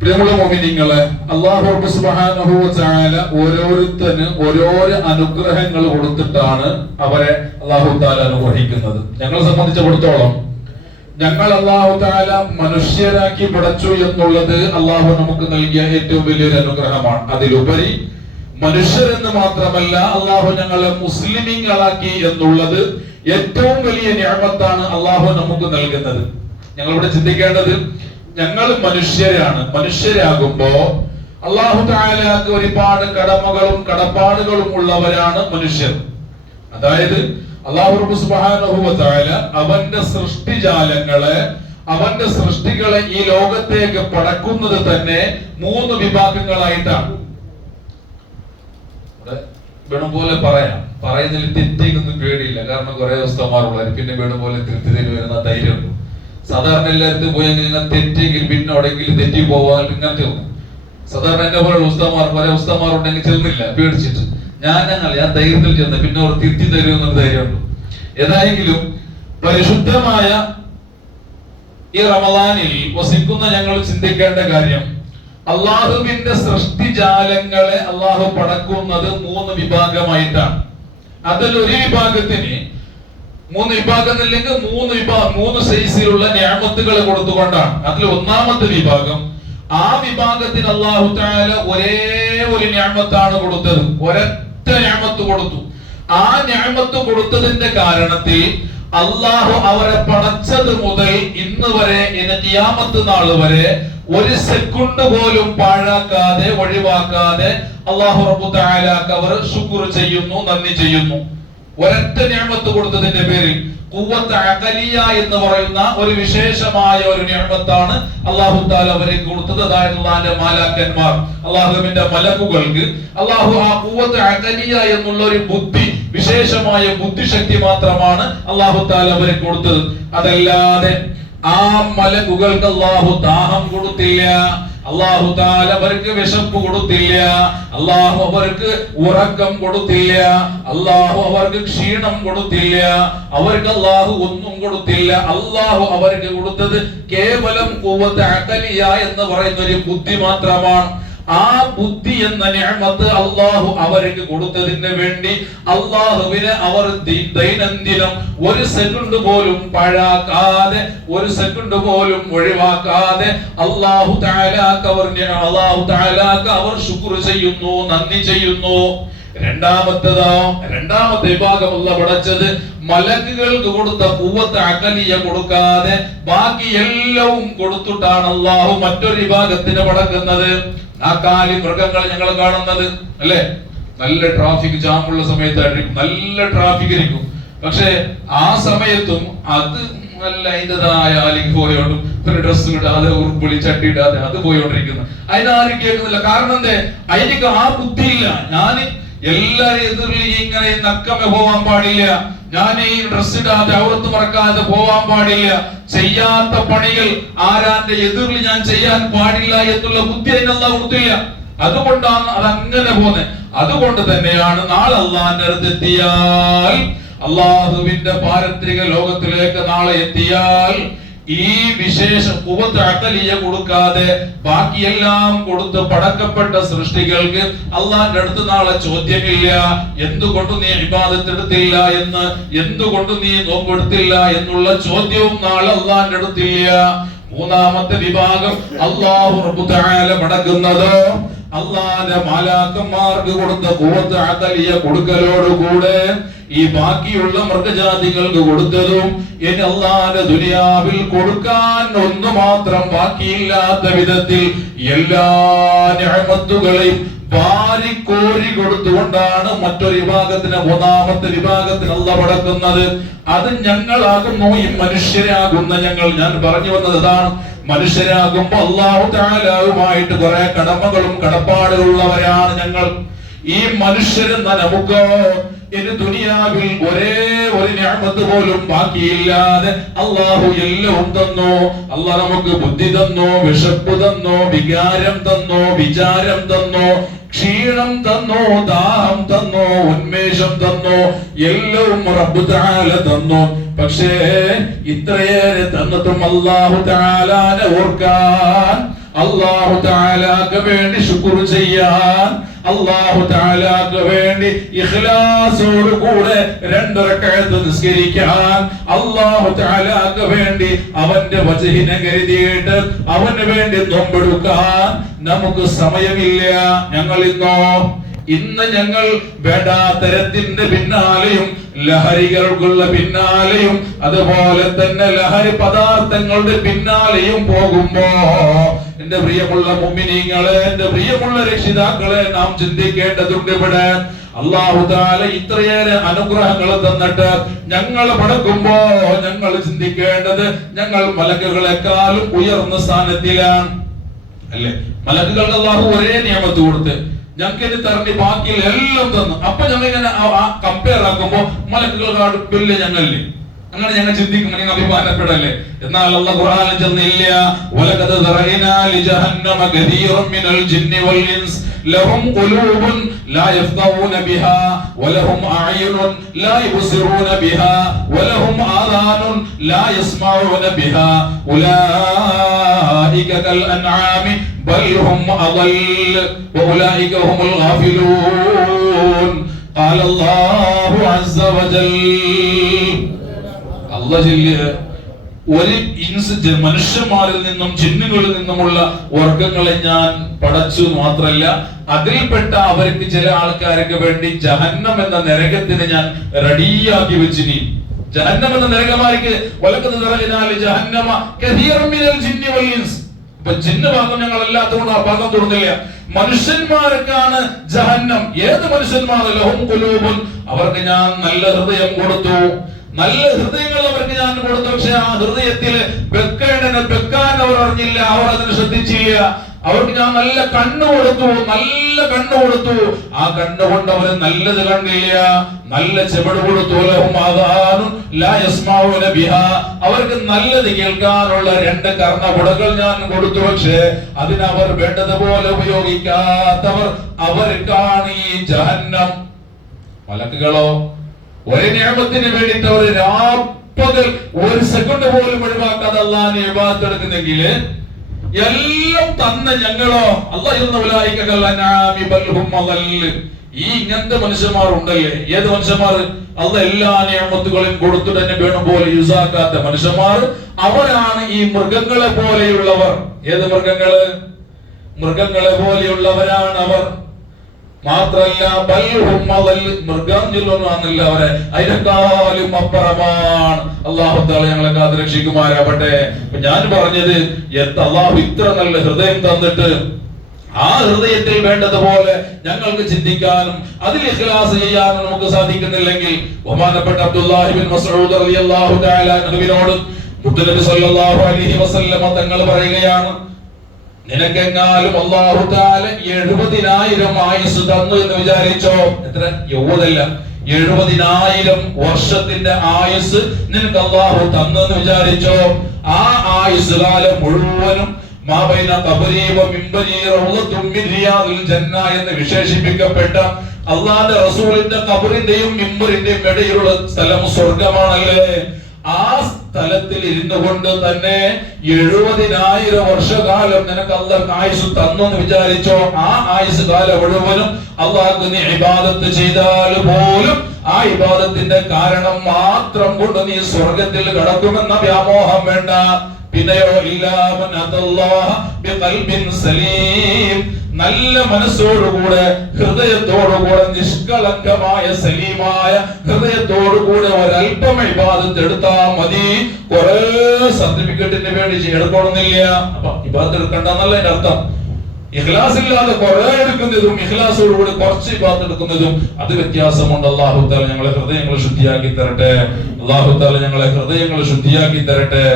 പ്രിയമുള്ള മുഅ്മിനീങ്ങളെ, അല്ലാഹു സുബ്ഹാനഹു വ തആല ഓരോരുത്തന് ഓരോരോ അനുഗ്രഹങ്ങൾ കൊടുത്തിട്ടാണ് അവരെ അല്ലാഹു തആല അനുഗ്രഹിക്കുന്നത്. ഞങ്ങളെ സംബന്ധിച്ചിടത്തോളം ഞങ്ങൾ അല്ലാഹു തആല മനുഷ്യരാക്കി പടച്ചു എന്നുള്ളത് അല്ലാഹു നമുക്ക് നൽകിയ ഏറ്റവും വലിയൊരു അനുഗ്രഹമാണ്. അതിലുപരി മനുഷ്യരെന്ന് മാത്രമല്ല, അല്ലാഹു ഞങ്ങളെ മുസ്ലിമീങ്ങളാക്കി എന്നുള്ളത് ഏറ്റവും വലിയ നിഅമത്താണ് അല്ലാഹു നമുക്ക് നൽകുന്നത്. ഞങ്ങളിവിടെ ചിന്തിക്കേണ്ടത്, ഞങ്ങൾ മനുഷ്യരാണ്. മനുഷ്യരാകുമ്പോ അല്ലാഹു തആലക്ക് ഒരുപാട് കടമകളും കടപ്പാടുകളും ഉള്ളവരാണ് മനുഷ്യർ. അതായത് അല്ലാഹു സുബ്ഹാനഹു വ തആല അവന്റെ സൃഷ്ടിജാലങ്ങളെ, അവന്റെ സൃഷ്ടികളെ ഈ ലോകത്തേക്ക് പടക്കുന്നത് തന്നെ 3 വിഭാഗങ്ങളായിട്ടാണ്. വേണം പോലെ പറയാം, പറയുന്നതിൽ തെറ്റിക്കൊന്നും പേടിയില്ല. കാരണം കുറെ ഉസ്താദന്മാരുള്ളവർ പിന്നെ വേണം പോലെ തിരുത്തി തരുന്ന ധൈര്യം. സാധാരണ എല്ലായിടത്തും പോയി ഇങ്ങനെ തെറ്റെങ്കിൽ പിന്നെ എവിടെയെങ്കിലും തെറ്റി പോവാൻ ഇങ്ങനെ ചെന്നു. സാധാരണ എന്നെ പോലുള്ള ഉസ്താദന്മാർ പല ഉസ്താദന്മാരുണ്ടെങ്കിൽ ചെന്നില്ല പേടിച്ചിട്ട്. ഞാൻ ധൈര്യത്തിൽ ചെന്ന് പിന്നെ അവർ തിരുത്തി തരുമെന്നൊരു ധൈര്യമുണ്ട്. ഏതായെങ്കിലും പരിശുദ്ധമായ ഈ റമളാനിൽ വസിക്കുന്ന ഞങ്ങൾ ചിന്തിക്കേണ്ട കാര്യം, അള്ളാഹുവിന്റെ സൃഷ്ടിജാലങ്ങളെ അള്ളാഹു പടക്കുന്നത് 3 വിഭാഗമായിട്ടാണ്. അതിൽ ഒരു വിഭാഗത്തിന് 3 വിഭാഗം ഇല്ലെങ്കിൽ 3 സൈസിലുള്ള നിഅമത്തുകൾ കൊടുത്തുകൊണ്ടാണ്. അതിൽ ഒന്നാമത്തെ വിഭാഗം, ആ വിഭാഗത്തിന് അല്ലാഹു തആല ഒരേ ഒരു നിഅമത്താണ് കൊടുത്തത്. ഒരൊറ്റ നിഅമത്ത് കൊടുത്തു. ആ നിഅമത്ത് കൊടുത്തതിന്റെ കാരണത്തിൽ അല്ലാഹു അവരെ പടച്ചത് മുതൽ ഇന്ന് വരെ, ഖിയാമത്ത് നാൾ വരെ ഒരു സെക്കൻഡ് പോലും പാഴാക്കാതെ ഒഴിവാക്കാതെ അല്ലാഹു റബ്ബു തആലക്ക് അവർ ശുക്ർ ചെയ്യുന്നു, നന്ദി ചെയ്യുന്നു. ഒരൊറ്റ നിഅമത്ത് കൊടുത്തതിന്റെ പേരിൽ ഖുവ്വത്ത് അഖലിയ എന്ന് പറയുന്ന ഒരു വിശേഷമായ ഒരു നിഅമത്താണ് അല്ലാഹു തആല അവർക്ക് കൊടുത്തത്. അതായത് അല്ലാഹുവിന്റെ മാലാക്കന്മാർ, അല്ലാഹുവിന്റെ മലക്കുകൾക്ക് അല്ലാഹു ആ ഖുവ്വത്ത് അഖലിയ എന്നുള്ള ഒരു ബുദ്ധി, വിശേഷമായ ബുദ്ധിശക്തി മാത്രമാണ് അല്ലാഹു തആല അവർക്ക് കൊടുത്തത്. അതല്ലാതെ ആ മലക്കുകൾക്ക് അല്ലാഹു ദാഹം കൊടുത്തില്ല, അല്ലാഹു തആല അവർക്ക് വിശപ്പ് കൊടുത്തില്ല, അല്ലാഹു അവർക്ക് ഉറക്കം കൊടുത്തില്ല, അല്ലാഹു അവർക്ക് ക്ഷീണം കൊടുത്തില്ല, അവർക്ക് അല്ലാഹു ഒന്നും കൊടുത്തില്ല. അല്ലാഹു അവർക്ക് കൊടുത്തത് കേവലം ഖുവ്വത്ത് അഖലിയ എന്ന് പറയുന്ന ഒരു ബുദ്ധി മാത്രമാണ്. ആ ബുദ്ധി എന്ന നിഅമത്ത് അല്ലാഹു അവർക്ക് കൊടുത്തതിന് വേണ്ടി അല്ലാഹുവിനെ അവർ ദൈനംദിനം ഒരു സെക്കൻഡ് പോലും പാഴാക്കാതെ, ഒരു സെക്കൻഡ് പോലും ഒഴിവാക്കാതെ അല്ലാഹു തആലക്ക് അവർ ശുക്ർ ചെയ്യുന്നു, നന്ദി ചെയ്യുന്നു. രണ്ടാമത്തെ വിഭാഗം അല്ലാഹു പടച്ചത് മലക്കുകൾക്ക് കൊടുത്ത ഖുവ്വത്ത് അഖലിയ കൊടുക്കാതെ ബാക്കി എല്ലാം കൊടുത്തിട്ടാണ് അല്ലാഹു മറ്റൊരു വിഭാഗത്തിന് പടക്കുന്നത്. ആ കാലി മൃഗങ്ങൾ ഞങ്ങൾ കാണുന്നത് അല്ലെ, നല്ല ട്രാഫിക് ജാമുള്ള സമയത്തായിരിക്കും, നല്ല ട്രാഫിക് ആയിരിക്കും. പക്ഷെ ആ സമയത്തും അത് നല്ല അതിൻ്റെതായ അലിക്ക് പോയോണ്ടും ഒരു ഡ്രസ്സ് ഇടാതെ ഉറുപ്പൊളി ചട്ടി ഇടാതെ അത് പോയോണ്ടിരിക്കുന്നു. അതിനാരും കേൾക്കുന്നില്ല. കാരണം എന്തേ? അതിനൊക്കെ ആ ബുദ്ധിയില്ല. ഞാൻ എല്ലാരും എതിരിൽ ഇങ്ങനെ നക്കമേ പോവാൻ പാടില്ല, ഞാൻ ഈ ഡ്രസ് ഇടാതെ ഔറത്ത് മറക്കാതെ പോവാൻ പാടില്ല, ചെയ്യാത്ത പണികൾ ആരാന്റെ എതിരിൽ ഞാൻ ചെയ്യാൻ പാടില്ല എന്നുള്ള ബുദ്ധി അതിനല്ലാഹു കൊടുത്തില്ല. അതുകൊണ്ടാണ് അതങ്ങനെ പോകുന്നത്. അതുകൊണ്ട് തന്നെയാണ് നാളെ അല്ലാഹുവിന്റെ അടുത്ത് എത്തിയാൽ, അല്ലാഹുവിന്റെ പാരത്രിക ലോകത്തിലേക്ക് നാളെ എത്തിയാൽ ഈ വിശേഷ ഖുവ്വത്ത് അഖലിയ കൊടുക്കാതെ ബാക്കിയെല്ലാം കൊടുത്ത് പടക്കപ്പെട്ട സൃഷ്ടികൾക്ക് അല്ലാഹുവിന്റെ അടുത്ത് നാളെ ചോദ്യമില്ല. എന്തുകൊണ്ട് നീ ഇബാദത്ത് എടുത്തില്ല എന്ന്, എന്തുകൊണ്ട് നീ നോമ്പെടുത്തില്ല എന്നുള്ള ചോദ്യവും നാളെ അല്ലാഹുവിന്റെ അടുത്തില്ല. മൂന്നാമത്തെ വിഭാഗം അല്ലാഹു റബ്ബു തആല പടക്കുന്നത് അല്ലാഹുവിന്റെ മാലാക്കന്മാർക്ക് കൊടുത്ത ഖുവ്വത്ത് അഖലിയ കൊടുക്കലോടുകൂടെ ഈ ബാക്കിയുള്ള മൃഗജാതികൾക്ക് കൊടുത്തതും ഇനി അല്ലാഹുവിന്റെ ദുനിയാവിൽ കൊടുക്കാൻ ഒന്നു മാത്രം ബാക്കിയില്ലാത്ത വിധത്തിൽ എല്ലാ നിഅമത്തുകളെയും വാരിക്കോരി കൊടുത്തുകൊണ്ടാണ് മറ്റൊരു വിഭാഗത്തിന്, മൂന്നാമത്തെ വിഭാഗത്തിന് അല്ലാഹു പടക്കുന്നത്. അത് ഞങ്ങളാകുന്നു, ഈ മനുഷ്യരാകുന്ന ഞങ്ങൾ. ഞാൻ പറഞ്ഞു വന്നത് ഇതാണ്. മനുഷ്യരാകുമ്പോ അല്ലാഹു തആലയുമായിട്ട് കുറെ കടമകളും കടപ്പാടുകളുള്ളവരാണ് ഞങ്ങൾ. ഈ മനുഷ്യരെന്ന നമുക്ക് ഇനി ദുനിയാവിൽ ഒരേ ഒരു നിഅമത്ത് പോലും ബാക്കിയില്ലാതെ അല്ലാഹു എല്ലാം തന്നു. അല്ലാഹു നമുക്ക് ബുദ്ധി തന്നു, വിശപ്പ് തന്നു, വികാരം തന്നു, വിചാരം തന്നു, ക്ഷീണം തന്നു, ദാഹം തന്നു, ഉന്മേഷം തന്നു, എല്ലാം റബ്ബ് തആല തന്നു. പക്ഷേ ഇത്രയേറെ തന്നിട്ടും അല്ലാഹു തആലാനെ ഓർക്കാൻ, അല്ലാഹു തആലക്ക് വേണ്ടി ശുക്ർ ചെയ്യാൻ, അല്ലാഹു തആലക്ക് വേണ്ടി ഇഖ്ലാസോട് കൂടെ 2 റക്അത്ത് നിസ്കരിക്കാൻ, അല്ലാഹു തആലക്ക് വേണ്ടി അവന്റെ വജ്ഹിനെ കരുതിയിട്ട് അവന് വേണ്ടി നോമ്പെടുക്കാൻ നമുക്ക് സമയമില്ല. ഇന്ന് ഞങ്ങൾ വേണ്ടാത്തരത്തിന്റെ പിന്നാലെയും ലഹരികൾക്കുള്ള പിന്നാലെയും അതുപോലെ തന്നെ ലഹരി പദാർത്ഥങ്ങളുടെ പിന്നാലെയും പോകുമ്പോ എന്റെ പ്രിയമുള്ള മുഅ്മിനീങ്ങളെ, എന്റെ പ്രിയമുള്ള രക്ഷിതാക്കളെ, നാം ചിന്തിക്കേണ്ടതുണ്ട്. ഇവിടെ അല്ലാഹു തആല ഇത്രയേറെ അനുഗ്രഹങ്ങൾ തന്നിട്ട് ഞങ്ങൾ പടക്കുമ്പോ ഞങ്ങൾ ചിന്തിക്കേണ്ടത് ഞങ്ങൾ മലക്കുകളെക്കാളും ഉയർന്ന സ്ഥാനത്തിലാണ്, അല്ലെ? മലക്കുകൾക്ക് അല്ലാഹു ഒരേ നിയമത്ത് കൊടുത്ത് ഞങ്ങൾക്ക് ഇനി തരണി ബാക്കിയിൽ എല്ലാം തന്നു. അപ്പൊ ഞങ്ങൾ ഇങ്ങനെ കമ്പയർ ആക്കുമ്പോ മലക്കുകളാട് വലിയ ഞങ്ങളില്ലേ, അങ്ങനെ ഞങ്ങൾ ചിന്തിക്കുമ്പോൾ നിങ്ങൾ അഭിമാനപ്പെടല്ലേ? എന്നാൽ അല്ലാഹു ഖുർആനിൽ ചെന്നില്ല, വലഖദ് ദറഅനാ ലിജഹന്നമ കസീറൻ മിനൽ ജിന്നി വൽ ഇൻസ് ലഹും ഖുലൂബുൻ ലാ യഫ്ഖഹൂന ബിഹാ വലഹും അഅയുനുൻ ലാ യുബ്സിറൂന ബിഹാ വലഹും ആദാനുൻ ലാ യസ്മഊന ബിഹാ ഉലൈക കൽ അൻആമി ബൽ ഹും അദൽ വഉലൈക ഹുമുൽ ഗാഫിലൂൻ. ഖാല അല്ലാഹു അസ്സ വജൽ, ഒരു മനുഷ്യന്മാരിൽ നിന്നും ജിന്നുകളിൽ നിന്നുമുള്ള വർഗങ്ങളെ ഞാൻ പടച്ചു മാത്രല്ല, അതിൽപ്പെട്ട അവർക്ക് ചില ആൾക്കാർക്ക് വേണ്ടി ജഹന്നം എന്ന നരകത്തിന് ഞാൻ റെഡിയാക്കി വെച്ചിനി. ജഹന്നം എന്ന നരകമാർക്ക് ജഹന്നമ കസീറൻ മിനൽ ജിന്നി വൽ ഇൻസ്. ഇപ്പൊ ജിന്ന് ഭാഗം ഞങ്ങൾ അല്ലാത്തതുകൊണ്ട് ആ ഭാഗം തുറന്നില്ല. മനുഷ്യന്മാർക്കാണ് ജഹന്നം. ഏത് മനുഷ്യന്മാർ? ലഹും ഖുലൂബുൻ, അവർക്ക് ഞാൻ നല്ല ഹൃദയം കൊടുത്തു, നല്ല ഹൃദയങ്ങൾ അവർക്ക് ഞാൻ കൊടുത്തു. പക്ഷെ ആ ഹൃദയത്തിൽ വെക്കാൻ അവർ അറിഞ്ഞില്ല, അവർ അതിന് ശ്രദ്ധിച്ചില്ല. അവർക്ക് ഞാൻ നല്ല കണ്ണ് കൊടുത്തു, നല്ല കണ്ണ് കൊടുത്തു. ആ കണ്ണുകൊണ്ട് അവർ നല്ലത് കണ്ടില്ല. നല്ല ചെവിട് കൊടുത്തു. അവർക്ക് നല്ലത് കേൾക്കാനുള്ള 2 കർണപുടകൾ ഞാൻ കൊടുത്തു. പക്ഷേ അതിനവർ വേണ്ടതുപോലെ ഉപയോഗിക്കാത്തവർ, അവർക്കാണ് ഈ ജഹന്നം. മലക്കുകളോ ഒരു നിയമത്തിന് വേണ്ടിയിട്ട് അവർ രാപ്പകൽ 1 സെക്കൻഡ് പോലും ഒഴിവാക്കാതെ അല്ലാഹുവിനെ ഇബാദത്ത് എടുക്കുന്നെങ്കിൽ എല്ലാം തന്ന ഞങ്ങളോ ഈ ഇങ്ങനത്തെ മനുഷ്യന്മാർ ഉണ്ടല്ലേ? ഏത് മനുഷ്യന്മാർ? അല്ലാഹ് എല്ലാ നിയമത്തുകളും കൊടുത്തിട്ട് തന്നെ വേണം പോലെ യൂസാക്കാത്ത മനുഷ്യന്മാർ, അവരാണ് ഈ മൃഗങ്ങളെ പോലെയുള്ളവർ. ഏത് മൃഗങ്ങള്? മൃഗങ്ങളെ പോലെയുള്ളവരാണ് അവർ. മാത്രല്ല മൃഗാഞ്ചിലൊന്നുമാണെന്നില്ല, അവരെ അതിനെക്കാളും അപ്പുറമാണ്. അല്ലാഹു തആല ഞങ്ങളെ കാത്ത് രക്ഷിക്കുമാറാവട്ടെ. ഞാൻ പറഞ്ഞത്, അല്ലാഹു ഇത്ര നല്ല ഹൃദയം തന്നിട്ട് ആ ഹൃദയത്തിൽ വേണ്ടതുപോലെ ഞങ്ങൾക്ക് ചിന്തിക്കാനും അതിൽ ഇഖ്ലാസ് ചെയ്യാനും നമുക്ക് സാധിക്കുന്നില്ലെങ്കിൽ, ബഹുമാനപ്പെട്ട അബ്ദുല്ലാഹി ബിൻ മസ്ഊദ് റളിയല്ലാഹു തആല അൻഹുവിനോട് മുത്തുനബി സല്ലല്ലാഹു അലൈഹി വസല്ലമ തങ്ങൾ പറയുകയാണ്, നിനക്കെങ്ങാലും അല്ലാഹു തആല 70,000 ആയുസ് തന്നു എന്ന് വിചാരിച്ചോ? എത്ര? 70 70,000 വർഷത്തിന്റെ ആയുസ് നിനക്ക് അല്ലാഹു തന്നു എന്ന് വിചാരിച്ചോ? ആ ആയുസ് കാലം മുഴുവനും മാബൈന ഖബരി വ മിംബരി റൗളത്തും മിൻ റിയാദിൽ ജന്ന എന്ന് വിശേഷിപ്പിക്കപ്പെട്ട അല്ലാഹുവിന്റെ റസൂലിന്റെ ഖബറിന്റെയും മിംബറിന്റെയും ഇടയിലുള്ള സ്ഥലം സ്വർഗ്ഗമാണല്ലേ. ആ സ്ഥലത്തിൽ ഇരുന്നു കൊണ്ട് തന്നെ 70,000 വർഷകാലം നിനക്ക് അല്ലാഹ് ആയുസ് തന്നു എന്ന് വിചാരിച്ചോ? ആ ആയുസ് കാലം മുഴുവനും അല്ലാഹുവിന് നീ ഇബാദത്ത് ചെയ്താൽ പോലും ആ ഇബാദത്തിന്റെ കാരണം മാത്രം കൊണ്ട് നീ സ്വർഗത്തിൽ കടക്കുമെന്ന വ്യാമോഹം വേണ്ട. പിന്നെയോ ഇല്ലാമൻ അല്ലാഹ ബിഖൽബിൻ സലീം, നല്ല മനസ്സോടുകൂടെ ഹൃദയത്തോടുകൂടെ നിഷ്കളങ്കമായ സലീമായ ഹൃദയത്തോടുകൂടെ ഒരല്പം ഇബാദത്ത് എടുത്താൽ മതി. കുറെ സർട്ടിഫിക്കറ്റിന് വേണ്ടി എടുക്കണമെന്നില്ല. അപ്പൊ ഇബാദത്ത് എടുക്കണ്ടെന്നല്ല എന്റെ അർത്ഥം. ഇഖ്ലാസ് ഇല്ലാതെ കുറെ എടുക്കുന്നതും ഇഖ്ലാസോടുകൂടി കുറച്ച് ഇബാദത്ത് എടുക്കുന്നതും അത് വ്യത്യാസമുണ്ട്. അല്ലാഹു തആല ഞങ്ങളെ ഹൃദയങ്ങൾ ശുദ്ധിയാക്കി തരട്ടെ. അല്ലാഹു തആല ഞങ്ങളെ ഹൃദയങ്ങൾ ശുദ്ധിയാക്കി തരട്ടെ.